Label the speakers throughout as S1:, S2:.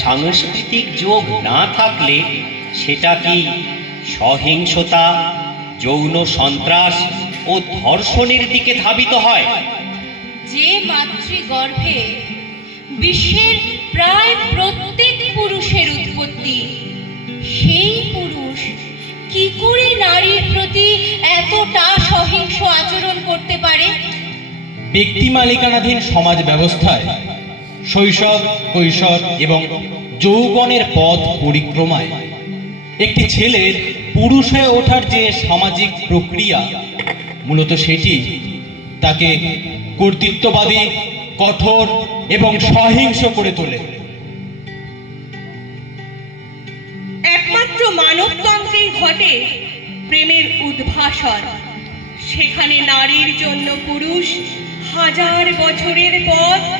S1: সাংস্কৃতিক যোগ না থাকলে সেটা কি সহিংসতা যৌন সন্ত্রাস ও ধর্ষণের দিকে ধাবিত হয়?
S2: যে মাতৃগর্ভে বিশ্বের প্রায় প্রত্যেক পুরুষের উৎপত্তি সেই পুরুষ কি করে নারীর প্রতি এতটা সহিংস আচরণ করতে পারে?
S3: ব্যক্তি মালিকানাধীন সমাজ ব্যবস্থায় শৈশব, কৈশোর এবং যৌবনের পথ পরিক্রমায়। একটি ছেলের পুরুষ হয়ে ওঠার যে সামাজিক প্রক্রিয়া, মূলত সেটি তাকে কর্তৃত্ববাদী, কঠোর এবং সহিংস করে তোলে।
S4: একমাত্র মানবতন্ত্রেই ঘটে প্রেমের উদ্ভাসন। সেখানে নারীর জন্য পুরুষ হাজার বছরের পথ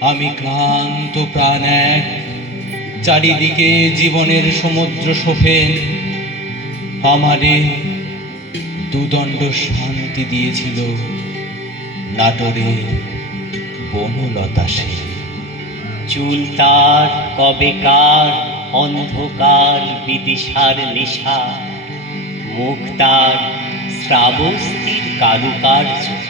S3: আমি ক্লান্ত প্রাণ এক, চারিদিকে জীবনের সমুদ্র সোফেন আমারে দুদণ্ড শান্তি দিয়েছিল নাটোরে বনলতা সে
S1: চুল তার কবেকার অন্ধকার বিদিশার নেশা। মুখ তার, শ্রাবস্তির কারুকার্য।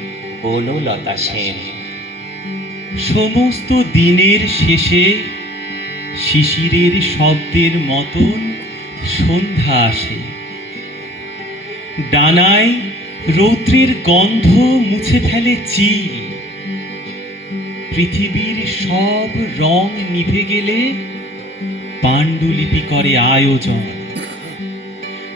S1: বনলতা সেন।
S5: সমস্ত দিনের শেষে শিশিরের শব্দের মতন সন্ধ্যা আসে। ডানায় রৌদ্রের গন্ধ মুছে ফেলে চিল। পৃথিবীর সব রং নিভে গেলে পাণ্ডুলিপি করে আয়োজন।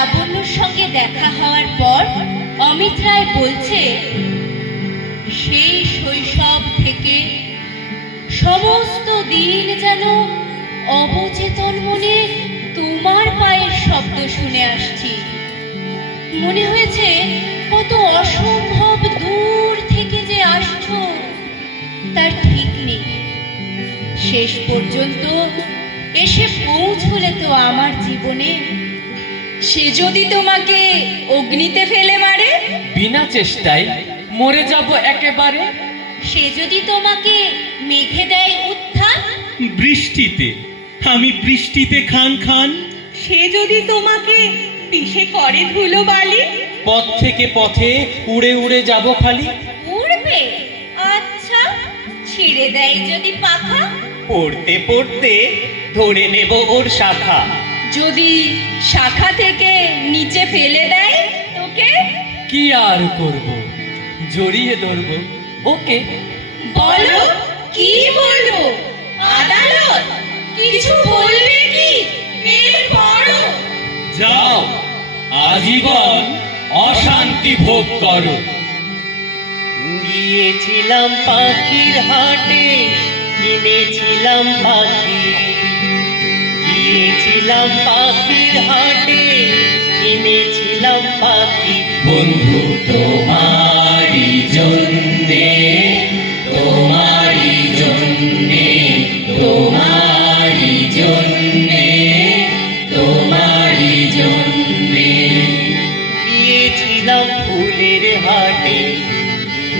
S2: লাবণ্যর সঙ্গে দেখা হওয়ার পর অমিত রায় বলছে সেই শৈশব থেকে সমস্ত দিন যেন অবচেতন মনে তোমার পায়ের শব্দ শুনে আসছি। মনে হয়েছে কত অসম্ভব দূর থেকে যে আসছো, তার ঠিক নেই। শেষ পর্যন্ত এসে পৌঁছলে তো আমার জীবনে সে যদি তোমাকে অগ্নিতে ফেলে মারে
S6: বিনা চেষ্টায় মরে যাব একেবারে।
S2: সে যদি তোমাকে মেঘে দেয় উত্থান
S5: বৃষ্টিতে আমি বৃষ্টিতে খান খান।
S4: সে যদি তোমাকে পিষে করে ধুলো বালি
S3: পথ থেকে পথে উড়ে উড়ে যাব খালি।
S2: উড়বে? আচ্ছা ছিঁড়ে দেয় যদি পাখা।
S1: পড়তে পড়তে ধরে নেব ওর শাখা।
S2: যদি শাখা থেকে নিচে ফেলে দেয় তোকে?
S6: কি আর করব? জড়িয়ে ধরব। ওকে।
S2: বলো কি বলব আদালত কিছু বলবে কি? এরপরও
S5: যাও আজীবন অশান্তি ভোগ করো।
S1: গিয়েছিলাম পাখির হাটে কিনেছিলাম পাখি। কিনেছিলাম পাখির হাটে কিনেছিলাম পাখি।
S3: বন্ধু তোমারি জন্যে তোমারি জন্যে তোমারি জন্যে তোমারি জন্যে।
S1: গিয়েছিলাম ফুলের হাটে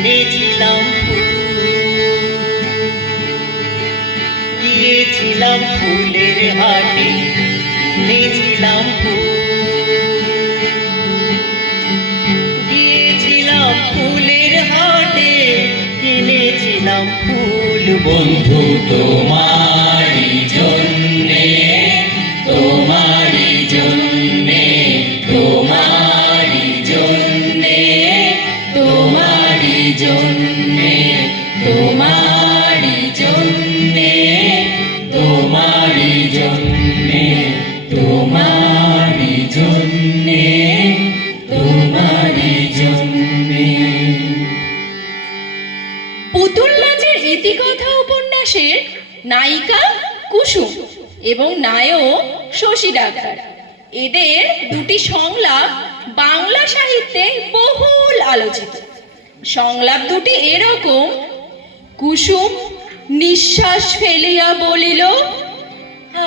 S1: নিয়েছিলাম ফুলের হাটে নিয়েছিলাম গিয়েছিলাম ফুলের হাটে কিনেছিলাম ফুল। বন্ধু তোমারই
S2: নায়িকা কুসুম এবং নায়ক শশী ডাক্তার। এদের দুটি সংলাপ বাংলা সাহিত্যে বহুল আলোচিত। সংলাপ দুটি এরকম, কুসুম নিঃশ্বাস ফেলিয়া বলিল,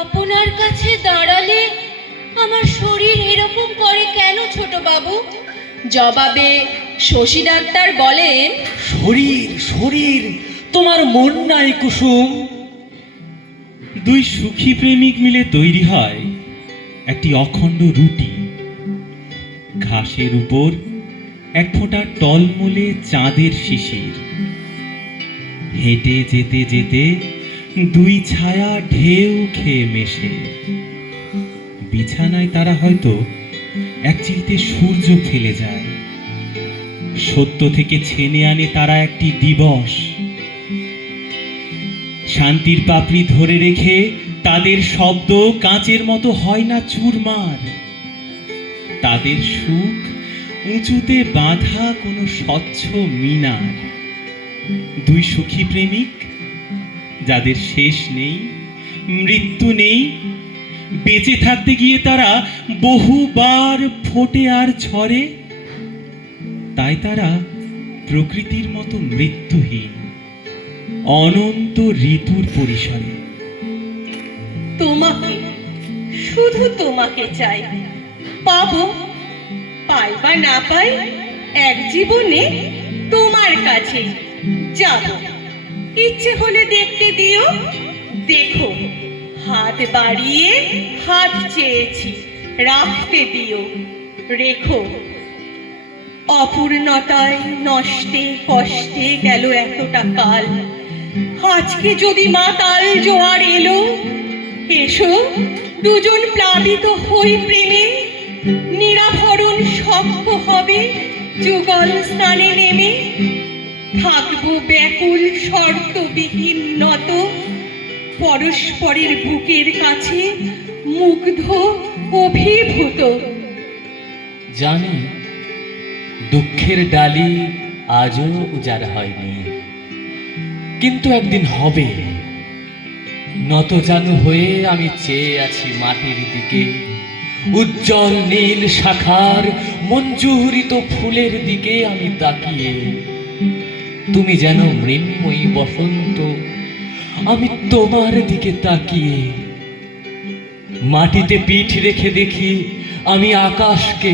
S4: আপনার কাছে দাঁড়ালে আমার শরীর এরকম করে কেন ছোট বাবু?
S2: জবাবে শশী ডাক্তার বলেন,
S3: শরীর শরীর, তোমার মন নাই কুসুম।
S5: দুই সুখী প্রেমিক মিলে তৈরি হয় একটি অখণ্ড রুটি। ঘাসের উপর এক ফোঁটা টলমলে চাঁদের শিশির। হেঁটে যেতে যেতে দুই ছায়া ঢেউ খেয়ে মেশে। বিছানায় তারা হয়তো এক চিলতে সূর্য ফেলে যায়। সত্য থেকে ছেনে আনে তারা একটি দিবস। শান্তির পাপড়ি ধরে রেখে তাদের শব্দ কাঁচের মতো হয় না চুরমার। তাদের সুখ উঁচুতে বাঁধা কোনো স্বচ্ছ মিনার। দুই সুখী প্রেমিক, যাদের শেষ নেই, মৃত্যু নেই, বেঁচে থাকতে গিয়ে তারা বহুবার ফোটে আর ঝরে। তাই তারা প্রকৃতির মতো মৃত্যুহীন। অনন্ত ঋতুর পরিসরে।
S4: তোমাকে, শুধু তোমাকে চাই। পাবো, পাই বা না পাই, এক জীবনে তোমার কাছে যাব। ইচ্ছে হলে দেখতে দিও, দেখো, হাত বাড়িয়ে হাত চেয়েছি, রাখতে দিও। রেখো, অপূর্ণতায় নষ্টে কষ্টে গেল এতটা কাল। আজকে যদি মাতাল জোয়ার এলো, এসো, দুজন প্লাবিত হই প্রেমে। নিরাভরণ সভ্য হবে, যুগল স্থানে নেমে। থাকব ব্যাকুল শর্তবিহীন নত। পরস্পরের বুকের কাছে মুগ্ধ, অভিভূত।
S6: জানি, দুঃখের ডালি আজও উজাড় হয়নি। কিন্তু একদিন হবে। নত নতজানু হয়ে আমি চেয়ে আছি মাটির দিকে। উজ্জ্বল নীল শাখার মঞ্জুরিত ফুলের দিকে আমি তাকিয়ে। তুমি যেন মৃন্ময়ী বসন্ত, আমি তোমার দিকে তাকিয়ে। মাটিতে পিঠ রেখে দেখি আমি আকাশকে।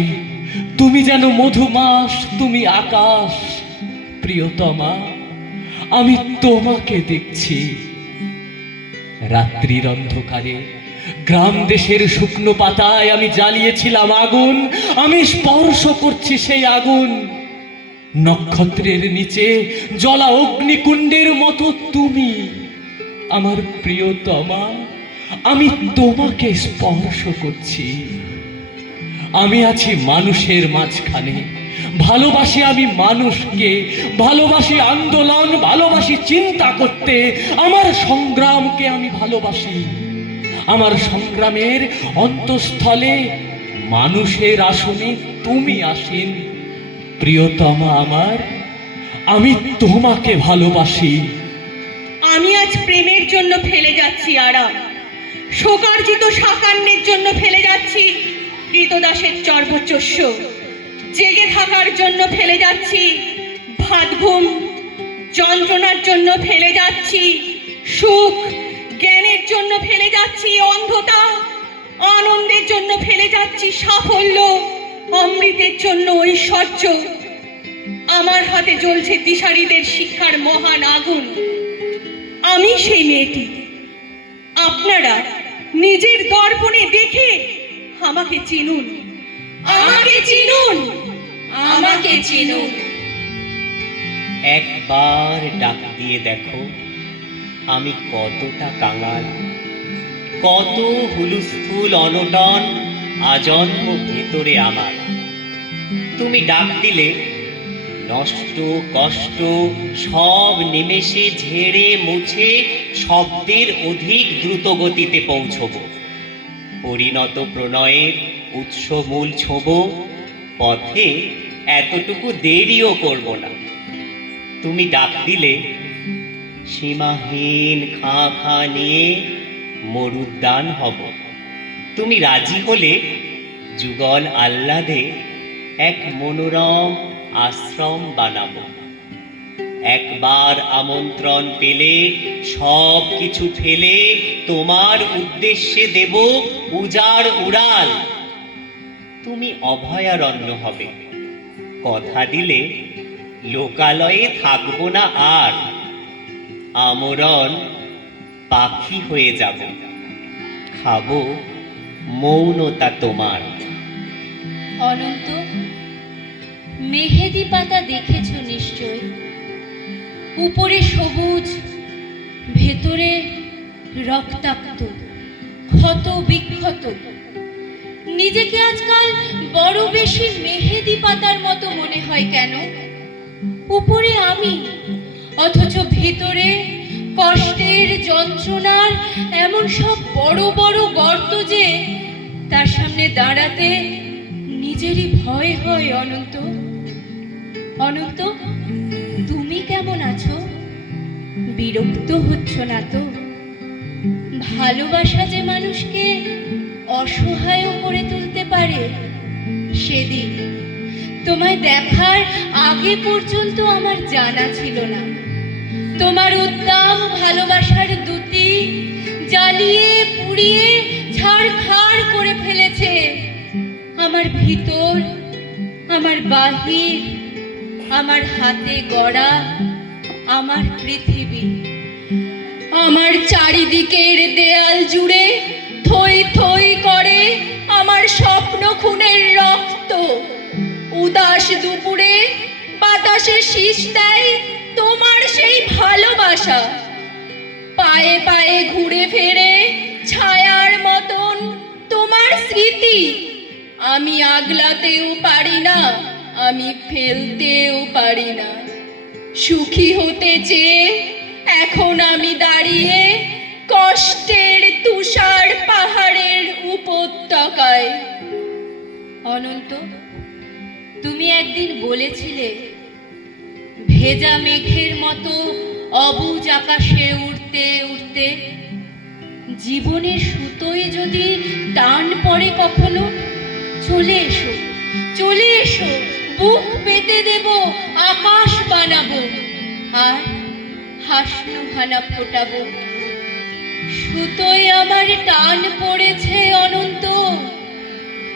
S6: তুমি যেন মধুমাস, তুমি আকাশ, প্রিয়তমা। আমি তোমাকে দেখছি। রাত্রির অন্ধকারে, গ্রাম দেশের শুকনো পাতায় আমি জ্বালিয়েছিলাম আগুন। আমি স্পর্শ করছি সেই আগুন। নক্ষত্রের নিচে জলা অগ্নিকুণ্ডের মতো তুমি। আমার প্রিয়তমা, আমি তোমাকে স্পর্শ করছি। আমি আছি মানুষের মাঝখানে। ভালোবাসি আমি মানুষকে, ভালোবাসি আন্দোলন, ভালোবাসি চিন্তা করতে। আমার সংগ্রামকে আমি ভালোবাসি। আমার সংগ্রামের অন্তঃস্থলে মানুষের আসনে তুমি আসেন। প্রিয়তমা আমার, আমি তোমাকে ভালোবাসি।
S4: আমি আজ প্রেমের জন্য ফেলে যাচ্ছি, আরাম। শোকার্জিত সাকান্যের জন্য ফেলে যাচ্ছি, কৃতদাসের চর্বচস্য। জেগে থাকার জন্য ফেলে যাচ্ছি। ভাত ঘুম যন্ত্রণার জন্য ফেলে যাচ্ছি। সুখ জ্ঞানের জন্য ফেলে যাচ্ছি। অন্ধতা আনন্দের জন্য ফেলে যাচ্ছি। সাফল্য অমৃতের জন্য ঐশ্বর্য। আমার হাতে জ্বলছে দিশারিদের শিক্ষার মহান আগুন। আমি সেই মেয়েটি। আপনারা নিজের দর্পণে দেখে আমাকে চিনুন। আমাকে চিনুন!
S2: আমাকে চিনুন
S1: একবার ডাক দিয়ে দেখো, আমি কতটা কাঙাল। কত হুলুস্থুল অনটন আজন্ম ভেতরে আমার। তুমি ডাক দিলে, নষ্ট, কষ্ট, সব নিমেষে ঝেড়ে মুছে শব্দের অধিক দ্রুত গতিতে পৌঁছব। পরিণত প্রণয়ের উৎস মূল ছোব। পথে এতটুকু দেরিও করব না। তুমি ডাক দিলে, সীমাহীন খাঁ খাঁ নিয়ে মরুদ্যান হব। তুমি রাজি হলে যুগল আহ্লাদে এক মনোরম আশ্রম বানাবো। একবার আমন্ত্রণ পেলে, সব কিছু ফেলে তোমার উদ্দেশ্যে দেব উজাড় উড়াল। তুমি অভয়ারণ্য হবে। কথা দিলে, লোকালয়ে থাকব না আর। আমরণ পাখি হয়ে যাব। খাব মৌনতা তোমার।
S2: অনন্ত, মেহেদি পাতা দেখেছ নিশ্চয়? উপরে সবুজ, ভেতরে রক্তাক্ত, ক্ষত বিক্ষত। নিজেকে আজকাল বড় বেশি মেহেদি পাতার মতো মনে হয় কেন? উপরে আমি, অথচ ভিতরে কষ্টের যন্ত্রণার এমন সব বড় বড় গর্ত যে তার সামনে দাঁড়াতে নিজেরই ভয় হয়, অনন্ত। অনন্ত, তুমি কেমন আছো? বিরক্ত হচ্ছ না তো? ভালোবাসা যে মানুষকে অসহায় করে তুলতে পারে সেদিন। তোমায় দেখার আগে পর্যন্ত আমার জানা ছিল না। তোমার উদ্দাম ভালোবাসার দুটি জ্বালিয়ে পুড়িয়ে ছাড়খাড় করে ফেলেছে আমার ভিতর, আমার বাহির, আমার হাতে গড়া, আমার পৃথিবী। আমার চারিদিকের দেয়াল জুড়ে থই থই করে আমার স্বপ্ন খুনের রক্ত। উদাস দুপুরে বাতাসে শীষ দেয় তোমার সেই ভালোবাসা। পায়ে পায়ে ঘুরে ফেরে ছায়ার মতন তোমার স্মৃতি। আমি আগলাতেও পারি না, আমি ফেলতেও পারি না। সুখী হতে চেয়ে এখন আমি দাঁড়িয়ে কষ্টের তুষার পাহাড়ের উপত্যকায়। অনন্ত, তুমি একদিন বলেছিলে, ভেজা মেঘের মতো অবুজ আকাশে উঠতে উঠতে জীবনের সুতোয় যদি টান পড়ে কখনো, চলে এসো চলে এসো, বুক পেতে দেব, আকাশ বানাবো, আর হাসনু হানা ফোটাবো। সুতোয় আমার টান পড়েছে অনন্ত।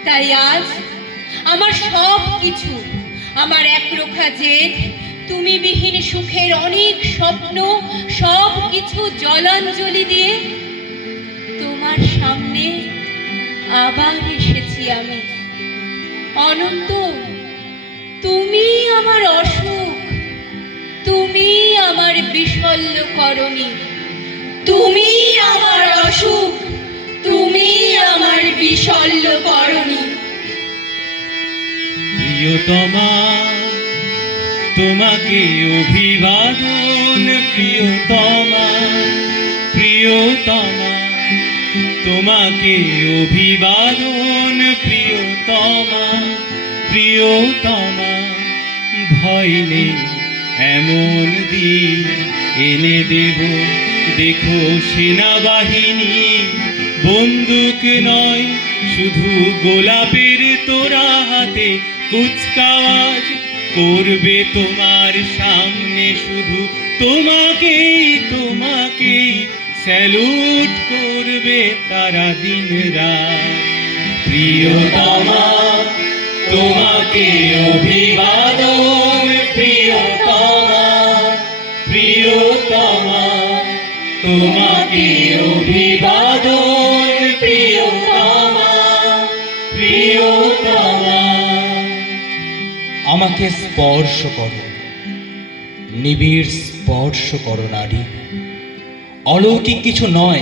S2: তাই আজ আমার সব কিছু, আমার একরোখা জেদ তুমি বিহীন সুখের অনেক স্বপ্ন, সব কিছু জলাঞ্জলি দিয়ে তোমার সামনে আবার এসেছি আমি। অনন্ত, তুমি আমার অসুখ, তুমি আমার বিশল্য করণী তুমি আমার অসুখ, তুমি আমার বিশল্য করণী।
S5: প্রিয়তমা, তোমাকে অভিবাদন, প্রিয়তমা প্রিয়তমা, তোমাকে অভিবাদন, প্রিয়তমা প্রিয়তমা, ভয় নেই, এমন দিন এনে দেব। দেখো সেনাবাহিনী, বন্দুক নয়, শুধু গোলাপের তোরা হাতে কুচকাওয়াজ করবে তোমার সামনে শুধু তোমাকেই তোমাকেই স্যালুট করবে তারা দিন রাত। প্রিয়তমা, তোমাকে অভিবাদন।
S1: প্রিয়তমা, প্রিয়
S6: আমাকে স্পর্শ করো, নিবিড় স্পর্শ করো নারী। অলৌকিক কিছু নয়,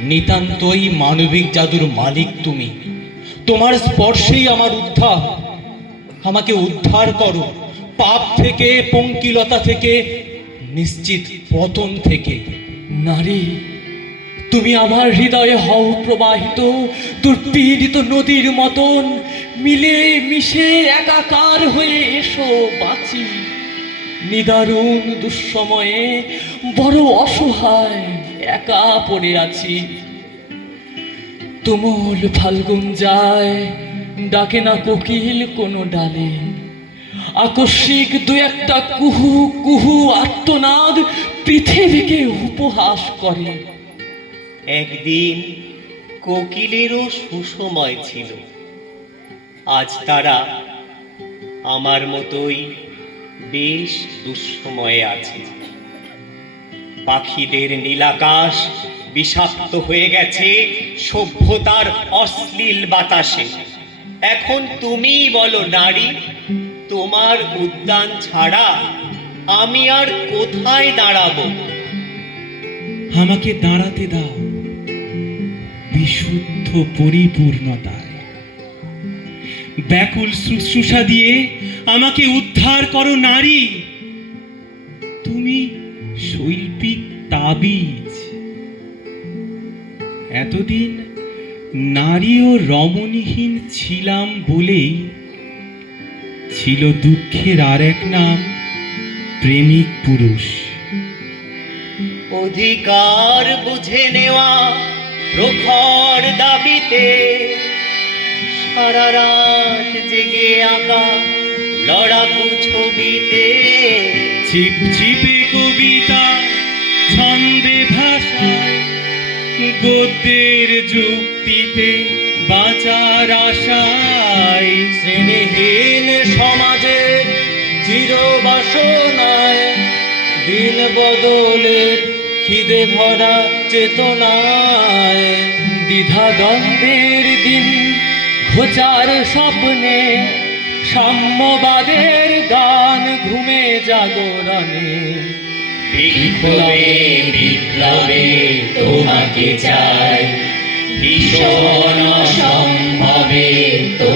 S6: নিতান্তই মানবিক জাদুর মালিক তুমি। তোমার স্পর্শেই আমার উদ্ধার। আমাকে উদ্ধার করো, পাপ থেকে, পঙ্কিলতা থেকে, নিশ্চিত পতন থেকে। নারী, তুমি আমার হৃদয়ে হও প্রবাহিত তোর পীড়িত নদীর মতন, মিলে মিশে একাকার হয়ে এসো বাঁচি। নিদারুণ দুঃসময়ে বড় অসহায় একা পড়ে আছি। তুমুল ফাল্গুন যায়, ডাকে না কোকিল কোনো ডালে। আকস্মিক দু একটা কুহু কুহু আত্মনাদ পৃথিবীকে উপহাস করে।
S1: একদিন কোকিলেরও সুসময় ছিল। আজ তারা আমার মতোই বেশ দুঃসময়ে আছে। পাখিদের নীলাকাশ বিষাক্ত হয়ে গেছে সভ্যতার অশ্লীল বাতাসে। এখন তুমিই বলো, নারী, তোমার উদ্যান ছাড়া আমি আর কোথায় দাঁড়াবো?
S5: আমাকে দাঁড়াতে দাও। বিশুদ্ধ পরিপূর্ণতায়। ব্যাকুল শুশ্রূষা দিয়ে আমাকে উদ্ধার করো নারী। তুমি শৈল্পিক তাবিজ। এতদিন নারী ও রমণীহীন ছিলাম বলেই ছিল দুঃখের আর এক নাম। প্রেমিক পুরুষ।
S1: অধিকার বুঝে নেওয়া প্রখর দাবিতে। সারা রাত জেগে আঁকা লড়াকু ছবিতে।
S5: ছিপছিপে কবিতা ছন্দে ভাষায় গদ্যের যুক্তিতে বাঁচার আশায়।
S6: শ্রেণীহীন সমাজে চির বাসনায় দিন বদলের খিদে ভরা চেতনায়, দ্বিধা দ্বন্দ্বের দিন ঘোচার স্বপ্নে, সাম্যবাদের গান ঘুমে জাগরণে।
S1: বিপ্লবে বিপ্লবে তোমাকে চাই, ভীষণ সম্ভবে